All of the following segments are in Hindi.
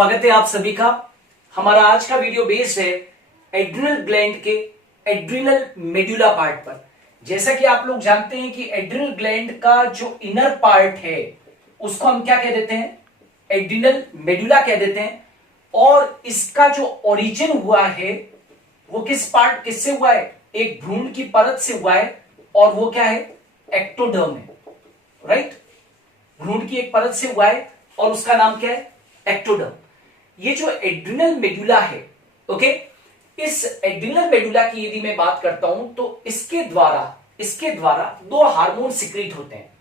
स्वागत है आप सभी का। हमारा आज का वीडियो बेस्ड है एड्रिनल ग्लैंड के एड्रिनल मेडुला पार्ट पर। जैसा कि आप लोग जानते हैं कि एड्रिनल ग्लैंड का जो इनर पार्ट है उसको हम क्या कह देते हैं, एड्रिनल मेडुला कह देते हैं। और इसका जो ओरिजिन हुआ है वो किससे हुआ है, एक भ्रूण की परत से हुआ है और वो क्या है, एक्टोडर्म है। राइट, भ्रूण की एक परत से हुआ है और उसका नाम क्या है, एक्टोडर्म। ये जो एड्रिनल मेडुला है, ओके, इस एड्रिनल मेडुला की यदि मैं बात करता हूं तो इसके द्वारा दो हार्मोन सिक्रीट होते हैं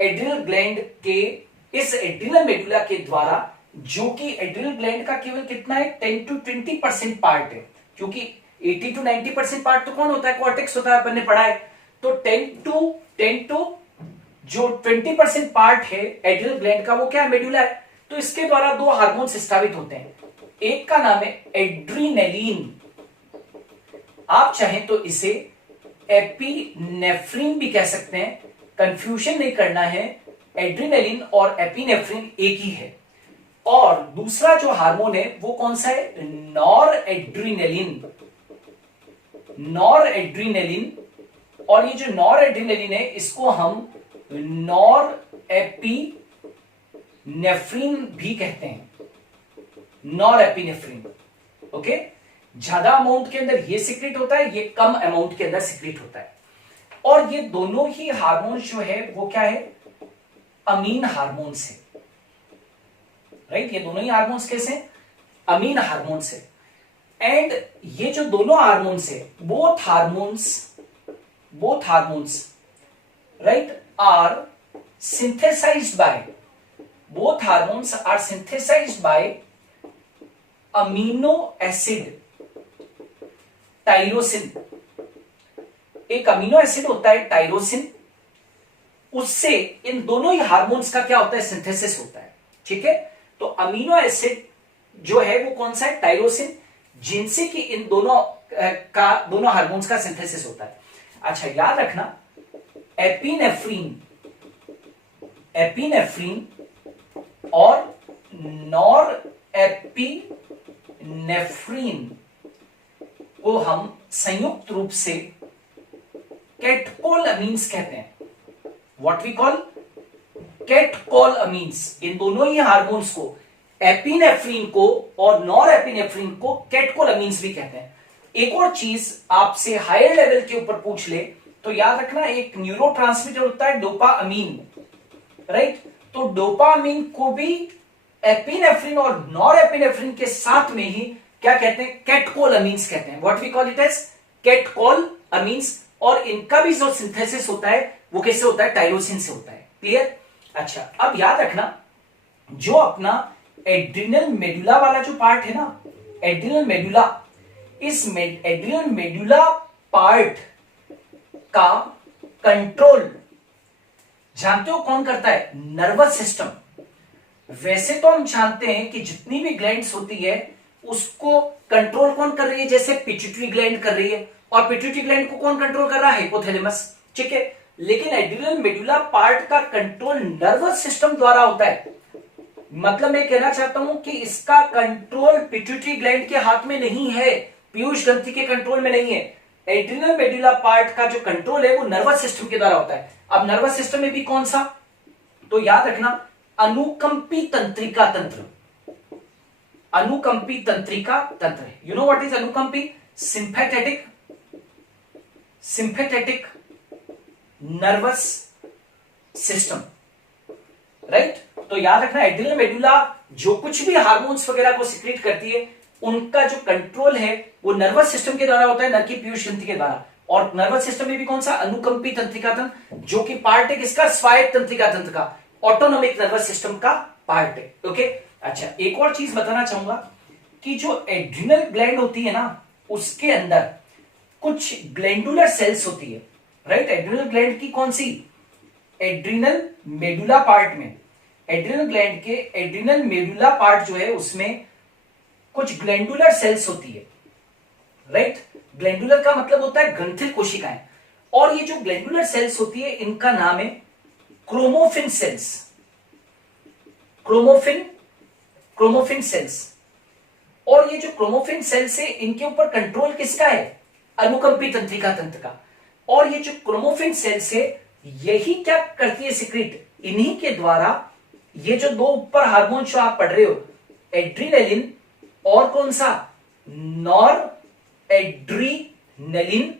एड्रिनल ग्लैंड के, इस एड्रिनल मेडुला के द्वारा, जो कि एड्रिनल ग्लैंड का केवल कितना है 10 to 20% पार्ट है, क्योंकि 80 to 90% पार्ट तो कौन होता है, कॉर्टेक्स होता है, अपन ने पढ़ा है। तो 10 to जो 20% पार्ट है एड्रिनल ग्लैंड का वो क्या है, मेडुला है। तो इसके द्वारा दो हार्मोन स्रावित होते हैं, एक का नाम है एड्रीनेलिन, आप चाहें तो इसे एपिनेफ्रिन भी कह सकते हैं, कंफ्यूजन नहीं करना है, एड्रीनेलिन और एपिनेफ्रिन एक ही है। और दूसरा जो हार्मोन है वो कौन सा है, नॉरएड्रेनालिन। और ये जो नॉरएड्रेनालिन है इसको हम नॉरएपिनेफ्रिन भी कहते हैं, नॉरएपिनेफ्रिन। ओके, ज्यादा अमाउंट के अंदर ये सिक्रेट होता है, ये कम अमाउंट के अंदर सिक्रेट होता है। और ये दोनों ही हार्मोन जो है वो क्या है, अमीन हार्मोन्स है। राइट, ये दोनों ही हार्मोन्स कैसे हैं, अमीन हार्मोन्स है। एंड ये जो दोनों हार्मोन्स है, both hormones right are synthesized by amino acid tyrosine. एक अमीनो एसिड होता है टाइरोसिन, उससे इन दोनों ही हार्मोन्स का क्या होता है, सिंथेसिस होता है। ठीक है, तो अमीनो एसिड जो है वो कौन सा है, टाइरोसिन, जिनसे कि इन दोनों हार्मोन्स का सिंथेसिस होता है। अच्छा, याद रखना, एपिनेफ्रिन और नॉरएपिनेफ्रिन को हम संयुक्त रूप से कैटकोलअमीन्स कहते हैं। What we call catecholamines. इन दोनों ही हार्मोन्स को, एपिनेफ्रिन को और नॉरएपिनेफ्रिन को कैटकोलअमीन्स भी कहते हैं। एक और चीज आपसे हायर लेवल के ऊपर पूछ ले तो याद रखना, एक न्यूरोट्रांसमीटर होता है डोपामीन। राइट, तो डोपामीन को भी एपिनेफ्रिन और नॉरएपिनेफ्रिन के साथ में ही क्या कहते हैं, कैटकोलअमीन्स कहते हैं। What we call it as catecholamines. और इनका भी जो सिंथेसिस होता है वो कैसे होता है, टाइरोसिन से होता है। क्लियर। अच्छा, अब याद रखना, जो अपना एड्रिनल मेडुला वाला जो पार्ट है ना, एड्रिनल मेडुला, इस एड्रिनल मेडुला पार्ट का कंट्रोल जानते हो कौन करता है, नर्वस सिस्टम। वैसे तो हम जानते हैं कि जितनी भी ग्लैंड्स होती है उसको कंट्रोल कौन कर रही है, जैसे पिट्यूटरी ग्लैंड कर रही है, और पिट्यूटरी ग्लैंड को कौन कंट्रोल कर रहा है, हिपोथैलेमस। ठीक है, लेकिन एड्रिनल मेडुला पार्ट का कंट्रोल नर्वस सिस्टम द्वारा होता है। मतलब मैं कहना चाहता हूं कि इसका कंट्रोल पिट्यूटरी ग्लैंड के हाथ में नहीं है, पीयूष ग्रंथि के कंट्रोल में नहीं है। एड्रिनल मेडुला पार्ट का जो कंट्रोल है वो नर्वस सिस्टम के द्वारा होता है। अब नर्वस सिस्टम में भी कौन सा, तो याद रखना, अनुकंपी तंत्रिका तंत्र। अनुकंपी तंत्रिका तंत्र, यू नो व्हाट इज अनुकंपी, सिंपैथेटिक नर्वस सिस्टम। राइट, तो याद रखना, एड्रिनल मेडुला जो कुछ भी हार्मोन्स वगैरह को सिक्रेट करती है उनका जो कंट्रोल है वो नर्वस सिस्टम के द्वारा होता है, न कि पीयूष ग्रंथि के द्वारा। और नर्वस सिस्टम में भी कौन सा, अनुकंपी तंत्रिका तंत्र, जो कि पार्ट है किसका, स्वायत्त तंत्रिका तंत्र का, ऑटोनोमिक नर्वस सिस्टम का पार्ट है। ओके। अच्छा, एक और चीज बताना चाहूंगा कि जो एड्रिनल ग्लैंड होती है ना, उसके अंदर कुछ ग्लैंडुलर सेल्स होती है। राइट, एड्रिनल ग्लैंड की कौन सी, एड्रिनल मेडुला पार्ट में, एड्रिनल ग्लैंड के एड्रिनल मेडुला पार्ट जो है उसमें कुछ ग्लैंडुलर सेल्स होती है। राइट, ग्लैंडुलर का मतलब होता है ग्रंथिल कोशिकाएं। और ये जो ग्लैंडुलर सेल्स होती है इनका नाम है chromaffin cells. Chromaffin chromaffin cells, और ये जो क्रोमोफिन सेल्स है इनके ऊपर कंट्रोल किसका है? अनुकंपी तंत्रिका तंत्र का। और ये जो क्रोमोफिन सेल्स है यही क्या करती है? सिक्रीट। इन्हीं के द्वारा ये जो दो ऊपर हार्मोन जो आप पढ़ रहे हो, एड्रीनेलिन और कौन सा? नॉर एड्रीनेलिन,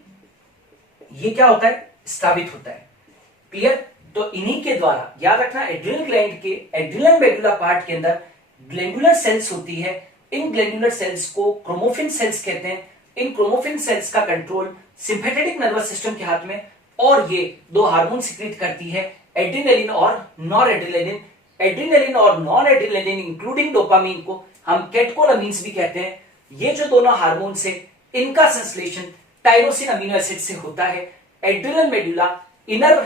ये क्या होता है? स्रावित होता है। क्लियर? तो इन्हीं के द्वारा याद रखना, एड्रिनल ग्लैंड के एड्रिनल मेडुला पार्ट के अंदर ग्लैंडुलर सेल्स होती है। इन ग्लैंडुलर सेल्स को क्रोमोफिन सेल्स कहते हैं। इन क्रोमोफिन सेल्स का कंट्रोल सिंपैथेटिक नर्वस सिस्टम के हाथ में, और ये दो हार्मोन सिक्रीट करती है, एड्रिनलिन और नॉर एड्रिनलिन। एड्रिनलिन और नॉन एड्रिनलिन इंक्लूडिंग डोपामीन को हम कैटकोलामीन्स भी कहते हैं। ये जो दोनों हार्मोन से इनका संश्लेषण टायरोसिन अमीनो एसिड से होता है। एड्रिनल मेडुला इनर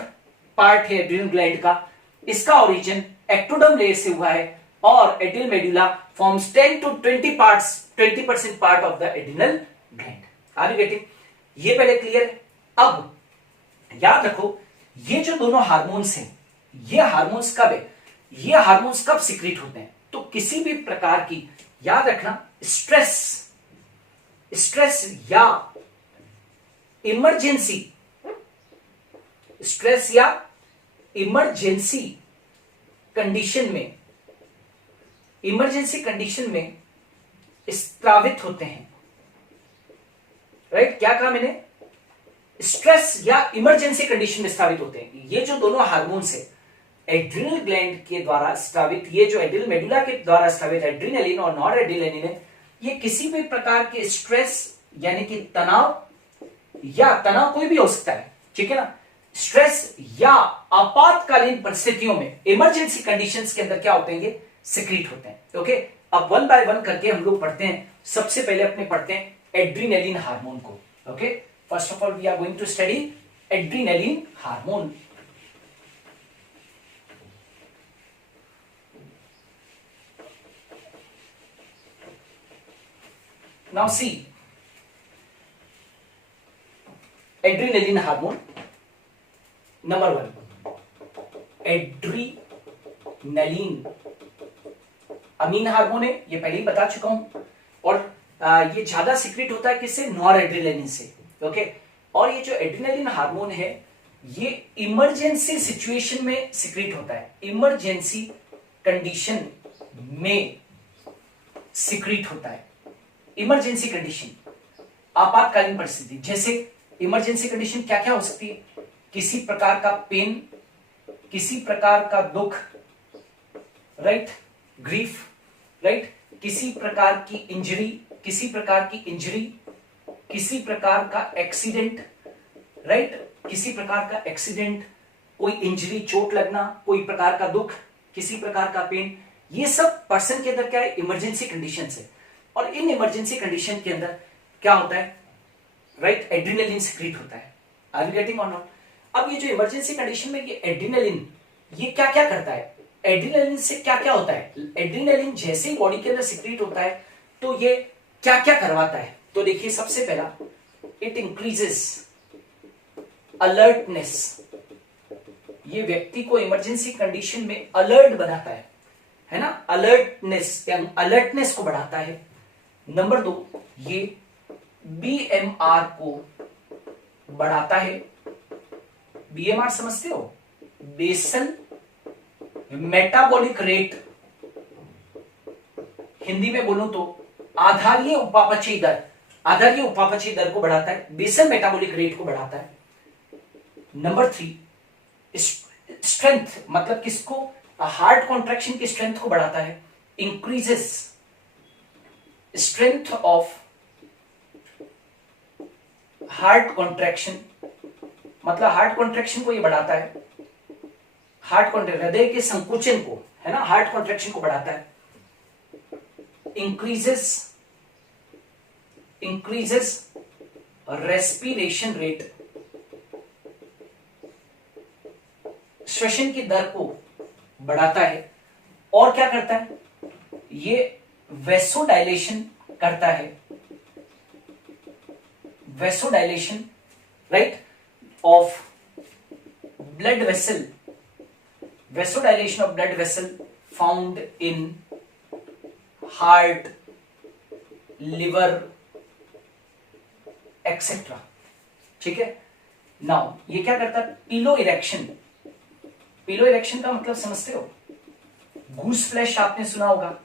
पार्ट है एड्रिनल ग्लैंड का, इसका ओरिजिन एक्टोडर्म लेयर से हुआ है, और adrenal medulla forms 10 to 20% part of the adrenal gland. Are you getting? ये पहले क्लियर है। अब याद रखो, ये जो दोनों हार्मोन्स हैं, ये हार्मोन्स कब है? ये हार्मोन्स कब सिक्रीट होते हैं? तो किसी भी प्रकार की, याद रखना, स्ट्रेस या इमरजेंसी, स्ट्रेस या इमरजेंसी कंडीशन में, इमरजेंसी कंडीशन में स्रावित होते हैं। राइट? क्या कहा मैंने? स्ट्रेस या इमरजेंसी कंडीशन में स्रावित होते हैं। ये जो दोनों हार्मोन्स है एड्रिनल ग्लैंड के द्वारा स्रावित, ये जो एड्रिनल मेडुला के द्वारा स्रावित एड्रिनलिन और नॉर एड्रिनलिन है, ये किसी भी प्रकार के स्ट्रेस यानी कि तनाव, या तनाव कोई भी हो सकता है, ठीक है ना, स्ट्रेस या आपातकालीन परिस्थितियों में, इमरजेंसी कंडीशंस के अंदर क्या होते हैं? ये सिक्रीट होते हैं। ओके, अब वन बाय वन करके हम लोग पढ़ते हैं। सबसे पहले अपने पढ़ते हैं एड्रिनलिन हार्मोन को। Okay, first of all we are going to study adrenaline hormone. Now see adrenaline hormone. Number 1, adrenaline amine hormone है, ये पहले ही बता चुका हूं, और ये ज्यादा सिक्रीट होता है किससे? नॉर एड्रिनलिन से। ओके, और ये जो एड्रिनलिन हार्मोन है ये इमरजेंसी सिचुएशन में सिक्रीट होता है, इमरजेंसी कंडीशन में सिक्रीट होता है। इमरजेंसी कंडीशन, आपातकालीन परिस्थिति, जैसे इमरजेंसी कंडीशन क्या क्या हो सकती है? किसी प्रकार का पेन, किसी प्रकार का दुख, राइट, ग्रीफ, राइट, किसी प्रकार की इंजरी, किसी प्रकार की इंजरी, किसी प्रकार का एक्सीडेंट, राइट, किसी प्रकार का एक्सीडेंट, कोई इंजरी, चोट लगना, कोई प्रकार का दुख, किसी प्रकार का पेन, ये सब पर्सन के अंदर क्या है? इमरजेंसी कंडीशन है। और इन इमरजेंसी कंडीशन के अंदर क्या होता है? राइट, एड्रिनलिन सिक्रीट होता है। आर यू गेटिंग और नॉट? अब ये जो इमरजेंसी कंडीशन में ये एड्रिनलिन ये क्या क्या करता है? एड्रिनलिन से क्या क्या होता है? एड्रिनलिन जैसे ही बॉडी के अंदर सिक्रीट होता है तो ये क्या क्या करवाता है? तो देखिए, सबसे पहला, इट इंक्रीजेस अलर्टनेस, ये व्यक्ति को इमरजेंसी कंडीशन में अलर्ट बनाता है ना, अलर्टनेस को बढ़ाता है। नंबर 2, ये बीएमआर को बढ़ाता है। बीएमआर समझते हो? बेसल मेटाबॉलिक रेट, हिंदी में बोलूं तो आधारीय उपापचयी दर, आधारीय उपापचयी दर को बढ़ाता है, बेसल मेटाबॉलिक रेट को बढ़ाता है। नंबर 3, स्ट्रेंथ, मतलब किसको? हार्ट कॉन्ट्रैक्शन की स्ट्रेंथ को बढ़ाता है। Increases strength of heart contraction, मतलब हार्ट कॉन्ट्रैक्शन को ये बढ़ाता है, हार्ट कॉन्ट्रैक्शन, हृदय के संकुचन को, है ना, हार्ट कॉन्ट्रैक्शन को बढ़ाता है। इंक्रीजेस रेस्पिरेशन रेट, श्वसन की दर को बढ़ाता है। और क्या करता है? ये वेसोडाइलेशन करता है, vasodilation, right, of blood vessel, vasodilation of blood vessel found in heart, liver etcetera. ठीक है, नाउ ये क्या करता है, पिलो इरेक्शन। पिलो इरेक्शन का मतलब समझते हो, गूस फ्लैश आपने सुना होगा,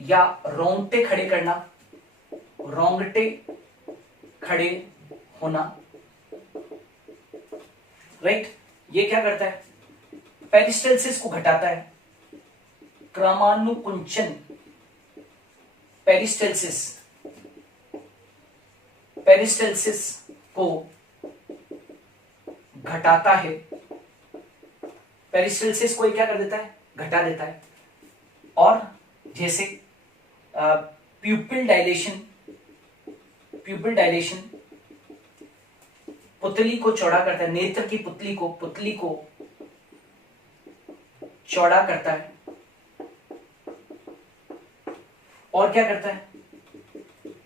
या रोंगटे खड़े करना, रोंगटे खड़े होना, राइट। ये क्या करता है, पेरिस्टल्सिस को घटाता है, क्रमानुकुंचन, पेरिस्टल्सिस, पेरिस्टल्सिस को घटाता है, पेरिस्टल्सिस को क्या कर देता है, घटा देता है। और जैसे प्यूपिल डायलेशन, प्यूपिल डायलेशन पुतली को चौड़ा करता है, नेत्र की पुतली को चौड़ा करता है। और क्या करता है,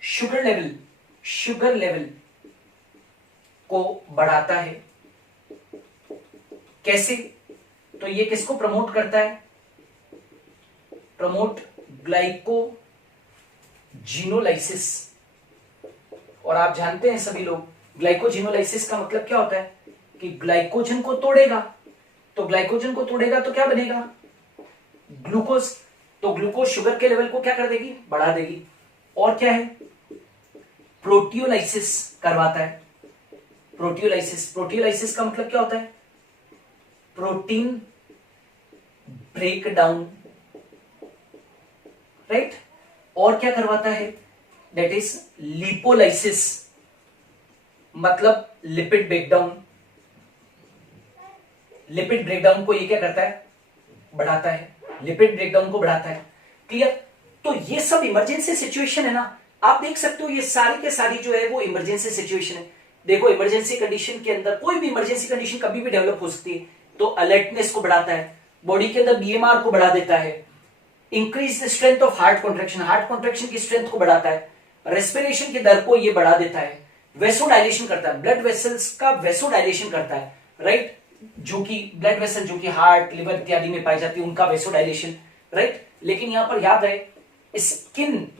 शुगर लेवल को बढ़ाता है। कैसे, तो ये किसको प्रमोट करता है, प्रमोट ग्लाइकोजिनोलाइसिस। और आप जानते हैं सभी लोग, ग्लाइकोजिनोलाइसिस का मतलब क्या होता है कि ग्लाइकोजन को तोड़ेगा, तो ग्लाइकोजन को तोड़ेगा तो क्या बनेगा, ग्लूकोज। तो ग्लूकोज शुगर के लेवल को क्या कर देगी, बढ़ा देगी। और क्या है, प्रोटियोलाइसिस करवाता है, प्रोटियोलाइसिस का मतलब क्या होता है, प्रोटीन ब्रेक डाउन, राइट। और क्या करवाता है, दैट इज लिपोलाइसिस, मतलब लिपिड ब्रेकडाउन। लिपिड ब्रेकडाउन को ये क्या करता है, बढ़ाता है, लिपिड ब्रेकडाउन को बढ़ाता है। क्लियर। तो ये सब इमरजेंसी सिचुएशन है ना, आप देख सकते हो ये सारी के सारी जो है वो इमरजेंसी सिचुएशन है। देखो इमरजेंसी कंडीशन के अंदर कोई भी इमरजेंसी कंडीशन कभी भी डेवलप हो सकती है, तो अलर्टनेस को बढ़ाता है, बॉडी के अंदर बीएमआर को बढ़ा देता है, increase the strength of heart contraction की स्ट्रेंथ को बढ़ाता है, रेस्पिरेशन की दर को ये बढ़ा देता है, वेसोडाइलेशन करता है, ब्लड वेसल्स का वेसोडाइलेशन करता है, राइट। जो कि ब्लड वेसल जो कि हार्ट, लिवर इत्यादि में पाई जाती है, उनका वेसोडाइलेशन, राइट। लेकिन यहां पर याद है, स्किन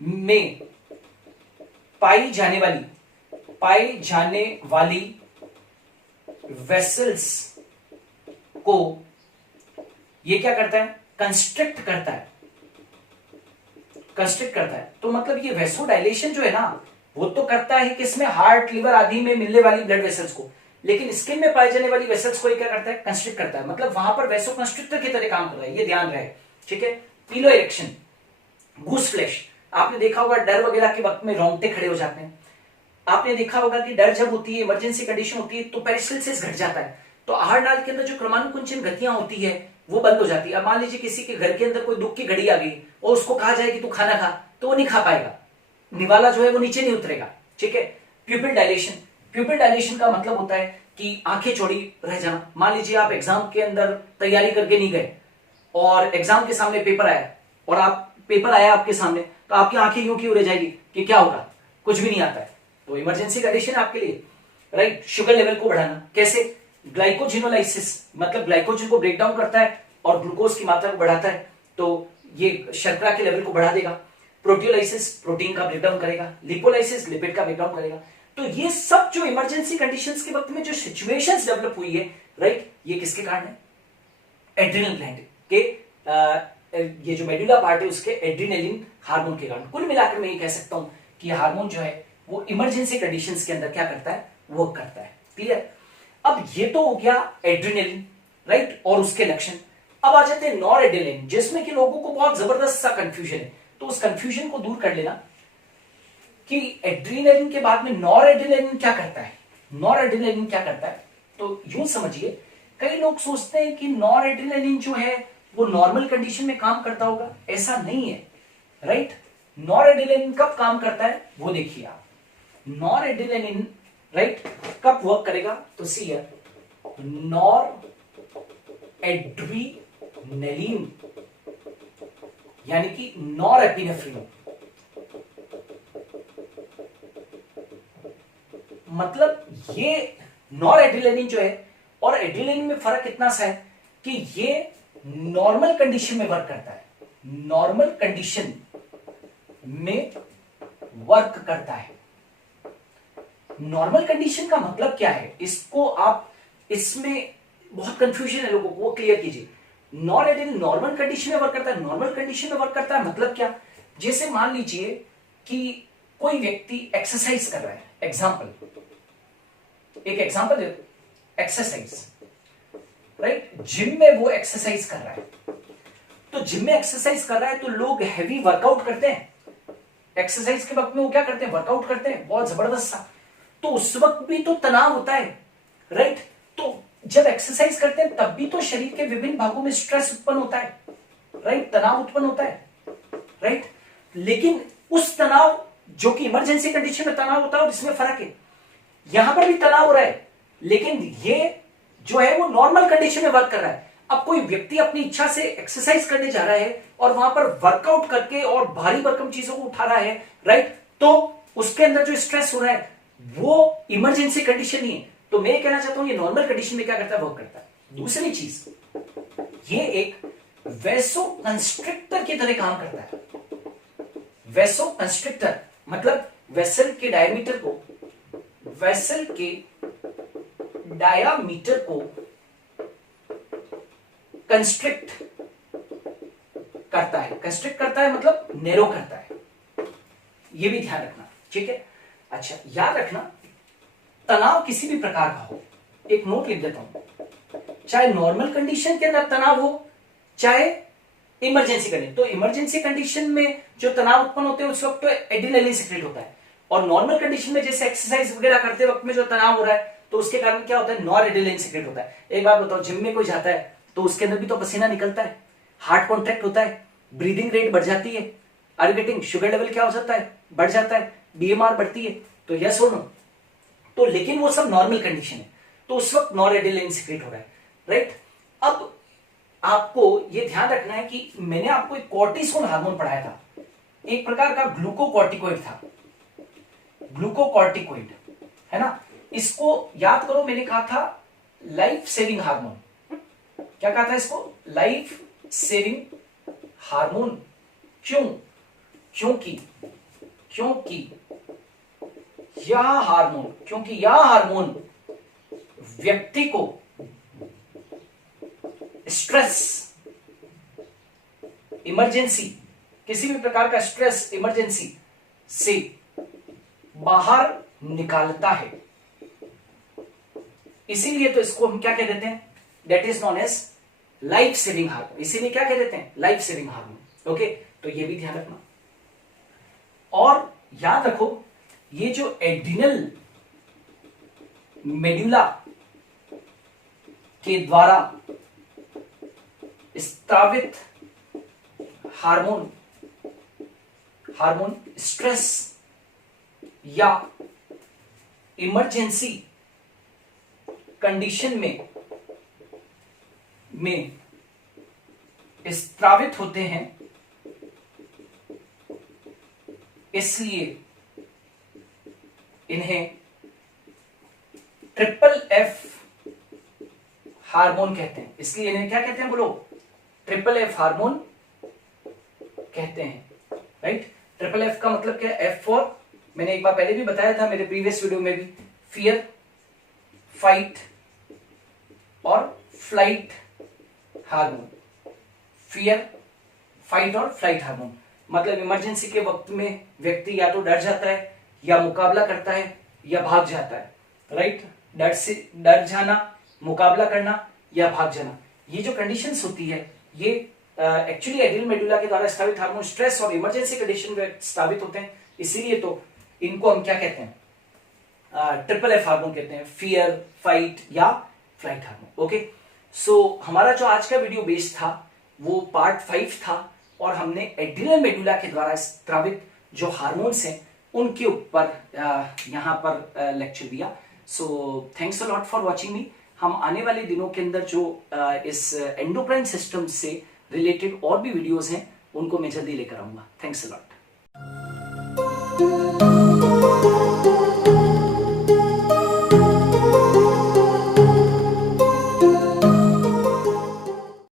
में पाई जाने वाली वेसल्स को ये क्या करता है, कंस्ट्रिक्ट करता है। तो मतलब ये वेसोडाइलेशन जो है ना, वो तो करता है किसमें, हार्ट, लिवर आदि में मिलने वाली ब्लड वेसल्स को, लेकिन स्किन में पाई जाने वाली वेसल्स को ये क्या करता है, कंस्ट्रिक्ट करता है। मतलब वहां पर वेसो कंस्ट्रिक्टर की तरह काम कर रहा है, ये ध्यान रहे। ठीक है। पिलो इरेक्शन, गूस फ्लैश, आपने देखा होगा डर वगैरह के वक्त में रोंगटे खड़े हो जाते हैं। आपने देखा होगा कि डर जब होती है, इमरजेंसी कंडीशन होती है, तो पेरिस्टल्सिस घट जाता है, तो आहार नाल के अंदर जो क्रमानुकुंचन गतियां होती है वो बंद हो जाती है। अब मान लीजिए किसी के घर के अंदर कोई दुख की घड़ी आ गई और उसको कहा जाए कि तू खाना खा, तो वो नहीं खा पाएगा, निवाला जो है वो नीचे नहीं उतरेगा। ठीक है। प्यूपिल डायलेशन का मतलब होता है कि आंखें चौड़ी रह जाना। मान लीजिए आप एग्जाम के अंदर तैयारी करके नहीं गए और एग्जाम के सामने पेपर आया, और पेपर आया आपके सामने, तो आपकी आंखें यूं क्यों रह जाएगी कि क्या होगा, कुछ भी नहीं आता है, तो इमरजेंसी कंडीशन आपके लिए, राइट। शुगर लेवल को बढ़ाना, कैसे, ग्लाइकोजिनोलाइसिस, मतलब ग्लाइकोजन को ब्रेक डाउन करता है और ग्लूकोज की मात्रा को बढ़ाता है, तो ये शर्करा के लेवल को बढ़ा देगा। प्रोटियोलाइसिस, प्रोटीन का ब्रेकडाउन करेगा, लिपोलाइसिस, लिपिड का ब्रेकडाउन करेगा। तो ये सब जो इमरजेंसी कंडीशंस के वक्त में जो सिचुएशंस डेवलप हुई है, राइट, ये किसके कारण है, एड्रिनल ग्लैंड के ये जो मेडुला पार्ट है उसके एड्रिनलिन हार्मोन के कारण। कुल मिलाकर मैं ये कह सकता हूं कि ये हार्मोन जो है वो इमरजेंसी कंडीशंस के अंदर क्या करता है, वर्क करता है। क्लियर। अब ये तो हो गया एड्रिनलिन, राइट, और उसके लक्षण। अब आ जाते हैं नॉर एड्रिनलिन, जिसमें कि लोगों को बहुत जबरदस्त सा कंफ्यूजन है, तो उस कंफ्यूजन को दूर कर लेना कि एड्रिनलिन के बाद में नॉर एड्रिनलिन क्या करता है। नॉर एड्रिनलिन क्या करता है, तो यूं समझिए, कई लोग सोचते हैं कि नॉर एड्रिनलिन जो है वो नॉर्मल कंडीशन में काम करता होगा, ऐसा नहीं है, राइट। नॉर एड्रिनलिन कब काम करता है वो देखिए आप। नॉर एड्रिनलिन, राइट, कब वर्क करेगा, तो सी हियर, नॉर एड्रिनलिन यानी कि नॉर एपिनेफ्रिन, मतलब ये नॉर एड्रिनलिन जो है और एड्रिनलिन में फर्क इतना सा है कि ये नॉर्मल कंडीशन में वर्क करता है, नॉर्मल कंडीशन में वर्क करता है। नॉर्मल कंडीशन का मतलब क्या है, इसको आप, इसमें बहुत कंफ्यूजन है लोगों को, वो क्लियर कीजिए। नॉन आइडियल नॉर्मल कंडीशन में वर्क करता है। नॉर्मल कंडीशन में वर्क करता है मतलब क्या, जैसे मान लीजिए कि कोई व्यक्ति एक्सरसाइज कर रहा है, एग्जाम्पल, एक एग्जाम्पल दे, एक्सरसाइज, राइट, जिम में वो एक्सरसाइज कर रहा है। तो जिम में एक्सरसाइज कर रहा है तो लोग हैवी वर्कआउट करते हैं, एक्सरसाइज के वक्त में वो क्या करते हैं, वर्कआउट करते हैं बहुत जबरदस्त सा। तो उस वक्त भी तो तनाव होता है, राइट। तो जब एक्सरसाइज करते हैं तब भी तो शरीर के विभिन्न भागों में स्ट्रेस उत्पन्न होता है, राइट, तनाव उत्पन्न होता है, राइट। लेकिन उस तनाव जो कि इमरजेंसी कंडीशन में तनाव होता है और इसमें फर्क है, यहां पर भी तनाव हो रहा है, लेकिन ये जो है वो नॉर्मल कंडीशन में वर्क कर रहा है। अब कोई व्यक्ति अपनी इच्छा से एक्सरसाइज करने जा रहा है और वहां पर वर्कआउट करके और भारी भरकम चीजों को उठा रहा है, राइट, तो उसके अंदर जो स्ट्रेस हो रहा है वो इमरजेंसी कंडीशन नहीं है। तो मैं कहना चाहता हूं ये नॉर्मल कंडीशन में क्या करता है, वर्क करता है। दूसरी चीज, ये एक वेसोकंस्ट्रिक्टर की तरह काम करता है। वेसोकंस्ट्रिक्टर मतलब वेसल के डायमीटर को, वेसल के डायामीटर को कंस्ट्रिक्ट करता है। कंस्ट्रिक्ट करता है मतलब नैरो करता है, यह भी ध्यान रखना, ठीक है। अच्छा, याद रखना, तनाव किसी भी प्रकार का हो, एक नोट लिख देता हूं, चाहे नॉर्मल कंडीशन के अंदर तनाव हो, चाहे इमरजेंसी कंडीशन। तो इमरजेंसी कंडीशन में जो तनाव उत्पन्न होते हैं उस वक्त तो एड्रेनलिन सिक्रेट होता है, और नॉर्मल कंडीशन में जैसे एक्सरसाइज वगैरह करते वक्त में जो तनाव हो रहा है तो उसके कारण क्या होता है, नॉर एड्रेनलिन सिक्रेट होता है। एक बात बताओ, जिम में कोई जाता है तो उसके अंदर भी तो पसीना निकलता है, हार्ट कॉन्ट्रैक्ट होता है, ब्रीदिंग रेट बढ़ जाती है, आर गेटिंग, शुगर लेवल क्या हो जाता है, बढ़ जाता है, बीएमआर बढ़ती है, तो यस और नो। तो लेकिन वो सब नॉर्मल कंडीशन है, तो उस वक्त नॉर एड्रेनलिन सिक्रेट हो रहा है, राइट। अब आपको ये ध्यान रखना है कि मैंने आपको एक कॉर्टिसोल हार्मोन पढ़ाया था, एक प्रकार का ग्लूकोकॉर्टिकोइड था, ग्लूकोकॉर्टिकोइड, है ना। इसको याद करो, मैंने कहा था लाइफ सेविंग हार्मोन। क्या कहा था इसको, लाइफ सेविंग हार्मोन। क्यों, क्योंकि यह हार्मोन व्यक्ति को स्ट्रेस, इमरजेंसी, किसी भी प्रकार का स्ट्रेस इमरजेंसी से बाहर निकालता है। इसीलिए तो इसको हम क्या कह देते हैं, that is known as life saving hormone. इसीलिए क्या कह देते हैं, लाइफ सेविंग हार्मोन। ओके, तो ये भी ध्यान रखना। और याद रखो, ये जो एड्रिनल मेडुला के द्वारा स्त्रावित हार्मोन स्ट्रेस या इमरजेंसी कंडीशन में स्त्रावित होते हैं, इसलिए इन्हें ट्रिपल एफ हार्मोन कहते हैं। इसलिए इन्हें क्या कहते हैं, बोलो, ट्रिपल एफ हार्मोन कहते हैं, राइट। ट्रिपल एफ का मतलब क्या है, एफ फॉर, मैंने एक बार पहले भी बताया था मेरे प्रीवियस वीडियो में भी, फियर, फाइट और फ्लाइट हार्मोन। फियर, फाइट और फ्लाइट हार्मोन मतलब इमरजेंसी के वक्त में व्यक्ति या तो डर जाता है, या मुकाबला करता है, या भाग जाता है, राइट। डर जाना, मुकाबला करना या भाग जाना, ये जो कंडीशंस होती है ये एक्चुअली एड्रिनल मेडुला के द्वारा स्रावित हार्मोन स्ट्रेस और इमरजेंसी कंडीशन में स्रावित होते हैं। इसीलिए तो इनको हम क्या कहते हैं, ट्रिपल एफ हार्मोन कहते हैं, फियर, फाइट या फ्लाइट हार्मोन। ओके, सो हमारा जो आज का वीडियो बेस्ड था वो पार्ट 5 था, और हमने एड्रिनल मेडुला के द्वारा स्रावित जो हार्मोन्स हैं उनके ऊपर यहाँ पर लेक्चर दिया। So thanks a lot for watching मी। हम आने वाले दिनों के अंदर जो इस एंडोक्राइन सिस्टम से रिलेटेड और भी वीडियोस हैं उनको मैं जल्दी लेकर आऊंगा। Thanks a lot.